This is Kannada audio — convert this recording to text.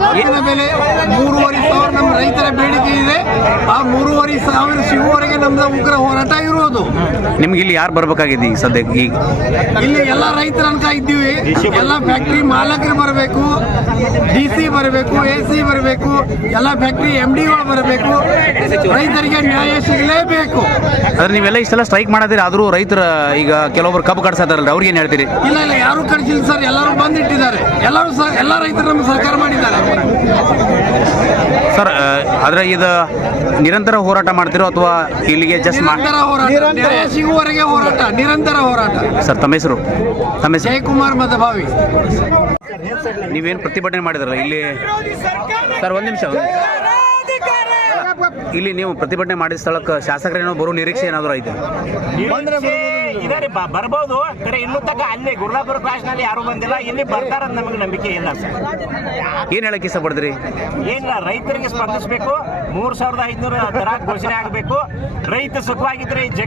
ಬೆಲೆ ಮೂರುವರೆ ಸಾವಿರ ನಮ್ಮ ರೈತರ ಬೇಡಿಕೆ ಇದೆ. ಆ ಮೂರುವರೆ ಸಾವಿರ ಸಿಗುವವರೆಗೆ ನಮ್ದು ಉಗ್ರ ಹೋರಾಟ ಇರುವುದು. ನಿಮ್ಗೆ ಇಲ್ಲಿ ಯಾರು ಬರ್ಬೇಕಾಗಿದೆ ಈಗ ಸದ್ಯಕ್ಕೆ ಈಗ? ಇಲ್ಲಿ ಎಲ್ಲ ರೈತರ ಅನ್ಕ ಇದ್ದೀವಿ. ಎಲ್ಲ ಫ್ಯಾಕ್ಟ್ರಿ ಮಾಲಕರು ಬರಬೇಕು ಡಿ ಸಿ ಬರಬೇಕು ಎ ಸಿ ಬರಬೇಕು ಎಲ್ಲ ಫ್ಯಾಕ್ಟ್ರಿ ಎಂ ಡಿಗಳು ಬರಬೇಕು. ರೈತರಿಗೆ ನ್ಯಾಯ ಸಿಗಲೇಬೇಕು. ಆದ್ರೆ ನೀವೆಲ್ಲ ಇಷ್ಟೆಲ್ಲ ಸ್ಟ್ರೈಕ್ ಮಾಡಿದ್ರೆ ಆದರೂ ರೈತರ ಈಗ ಕೆಲವೊಬ್ರು ಕಬ್ಬು ಕಟ್ಸತ್ತಾರಲ್ಲ ಅವ್ರಿಗೆ ಏನು ಹೇಳ್ತೀರಿ? ಇಲ್ಲ ಇಲ್ಲ ಯಾರು ಕಡಿಸಿಲ್ಲ ಸರ್. ಎಲ್ಲರೂ ಬಂದಿಟ್ಟಿದ್ದಾರೆ. ಎಲ್ಲರೂ ಸರ್ ಎಲ್ಲ ರೈತರು ನಮ್ಗೆ ಸಹಕಾರ ಸರ್ ಆದರೆ ಇದು ನಿರಂತರ ಹೋರಾಟ ಮಾಡ್ತಿರೋ ಅಥವಾ ಇಲ್ಲಿಗೆ ಜಸ್ಟ್ ನಿರಂತರ ಹೋರಾಟ. ನ್ಯಾಯ. ಸಿಗುವವರೆಗೆ ಹೋರಾಟ. ನಿರಂತರ ಹೋರಾಟ. ಸರ್ ತಮ್ಮ ಹೆಸರು? ತಮ್ಮ ಹೆಸರು? ಜಯಕುಮಾರ್ ಮದಭಾವಿ ನೀವೇನು ಪ್ರತಿಭಟನೆ ಮಾಡಿದ್ರಲ್ಲ ಇಲ್ಲಿ? ಸರ್ ಒಂದ್ ನಿಮಿಷ. ಇಲ್ಲಿ ನೀವು ಪ್ರತಿಭಟನೆ ಮಾಡಿದ ಸ್ಥಳಕ್ಕೆ ಶಾಸಕರೇನೋ ಬರೋ ನಿರೀಕ್ಷೆ ಏನಾದರೂ ಐತೆ? ಇದಾರೆ ಬರ್ಬೋದು. ಕರೆ ಇನ್ನು ತಕ್ಕ ಅಲ್ಲಿ ಗುರ್ಲಾಪುರ ಕ್ಲಾಸ್ನಲ್ಲಿ ಯಾರು ಬಂದಿಲ್ಲ. ಇಲ್ಲಿ ಬರ್ತಾರಂತ ನಮಗೆ ನಂಬಿಕೆ ಇಲ್ಲ ಸರ್. ಏನು ಹೇಳಕ್ಕೆ ಇಷ್ಟಪಡ್ತೀರಿ? ಏನಿಲ್ಲ ರೈತರಿಗೆ ಸ್ಪಂದಿಸಬೇಕು. ಮೂರ್ ಸಾವಿರದ ಐದ್ನೂರ ದರ ಘೋಷಣೆ ಆಗಬೇಕು. ರೈತ ಸುಖವಾಗಿದ್ರೆ